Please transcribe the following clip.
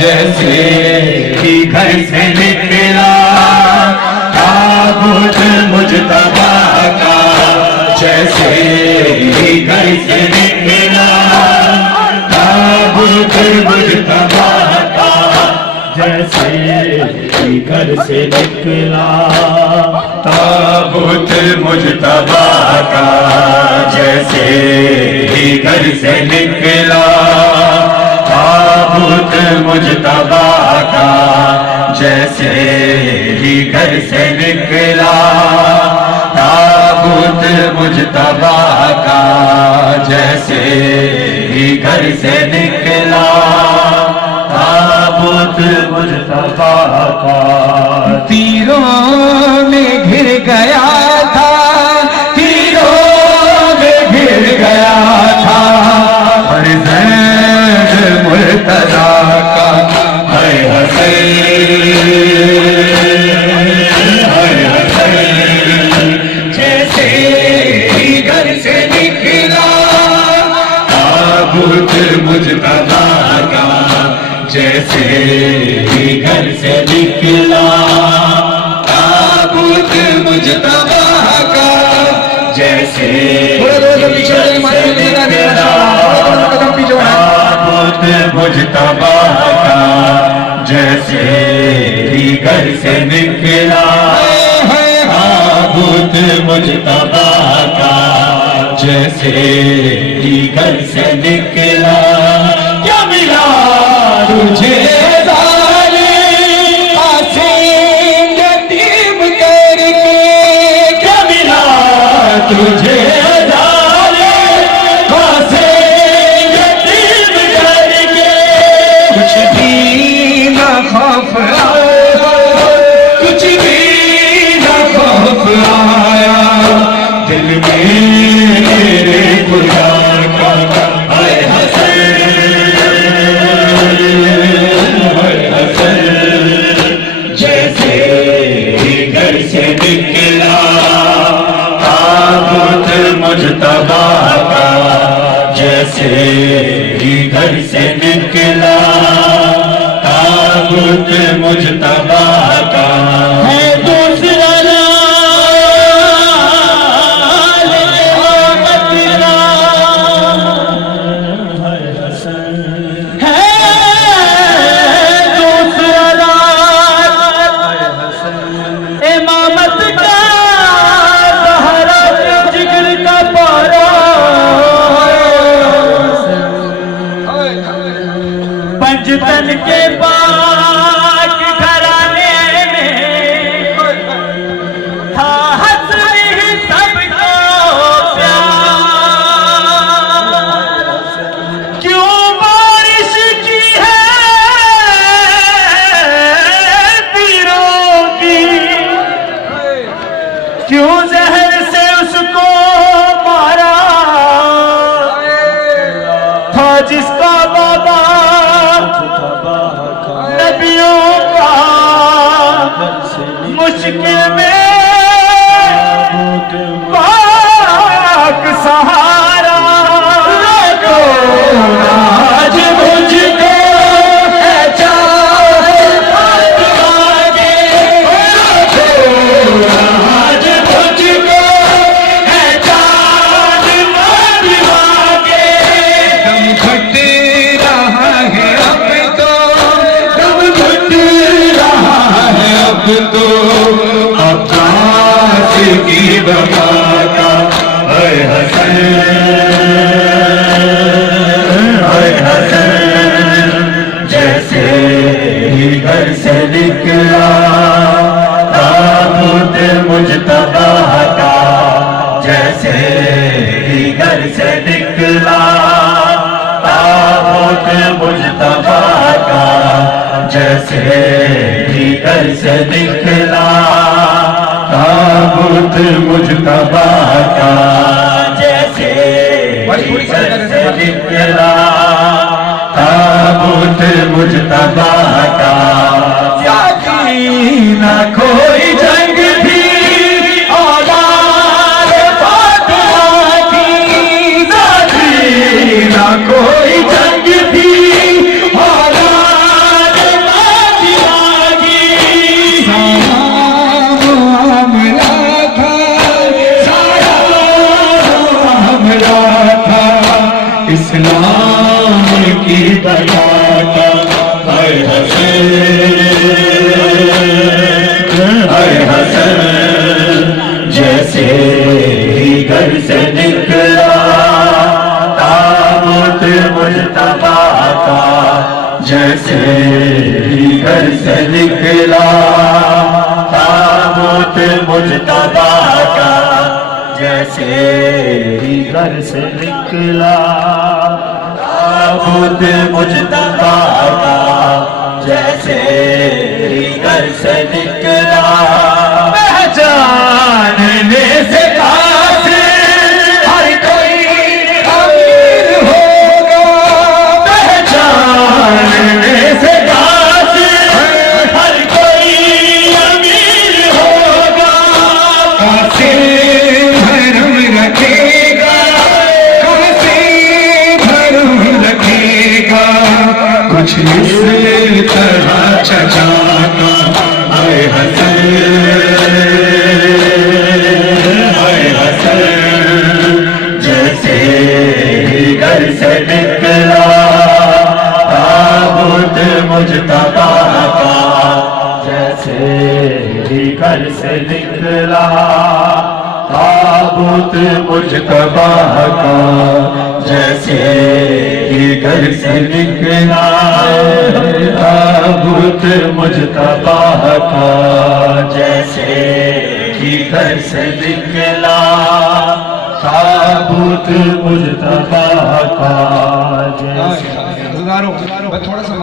जैसे ही घर से निकला ताबूत मुजतबा का, जैसे ही घर से निकला ताबूत मुजतबा का, जैसे ही घर से निकला ताबूत मुजतबा का, जैसे ही घर से निकला ताबूत मुजतबा का, जैसे ही घर से निकला ताबूत मुजतबा का, जैसे ही घर से निकला ताबूत मुजतबा का। तीरों में घिर गया था, तीरों में घिर गया था फर्जंद मुर्तजा का। हाय हसैन जैसे ही घर से निकला ताबूत मुजतबा का, जैसे ही घर से निकला ताबूत मुजतबा का, जैसे ताबूत मुजतबा का, जैसे ही घर से निकला ताबूत मुजतबा का, जैसे ही घर से निकला। क्या मिला तुझे जालिम आसिम यतीम करके, क्या मिला तुझे जालिम आसिम यतीम करके। कुछ भी न खौफ आया, कुछ भी न खौफ आया दिल में मेरे खुदा का। हाय जैसे ही घर से निकला ताबूत मुजतबा का, जैसे ही घर से निकला ताबूत मुजतबा का। है दूसरा पंजतन के पाक घराने में था हस्ती सबको प्यार। क्यों बारिश की है तीरों की, क्यों जहर से उसको मारा था जिसका बाबा नबियों का मुश्किल में पाक सहारा। आज मुझको है चाहे फातिमा के, आज मुझको है चाहे फातिमा के। दम घट रहा है अब तो, दम घट रहा है अब तो अब्बास की बका का। हाय हसैन जैसे ही घर से निकला ताबूत मुजतबा का, जैसे ही घर से निकला ताबूत मुजतबा का, जैसे ही घर से निकला ताबूत मुजतबा का, जैसे ही घर से निकला ताबूत मुजतबा का। ना कोई जंग थी औलाद फातिमा की, ना कोई जंग थी औलाद की बताता हाय हसन जैसे ही घर से निकला ताबूत मुजतबा का जैसे ही घर से निकला ताबूत मुजतबा का जैसे ही घर से निकला ताबूत मुजतबा का जैसे ही घर से निकला पहचानने से हर कोई अमीर होगा पहचानने से हर कोई अमीर होगा कैसे भरम रखेगा कैसे भरम रखेगा कुछ इस तरह चचाना हाय हसन जैसे ही घर से निकला ताबूत मुजतबा का जैसे ही घर से निकला ताबूत मुजतबा का जैसे ही घर से निकला ताबूत मुजतबा का जैसे ही घर से निकला ताबूत मुजतबा का जैसे थोड़ा सा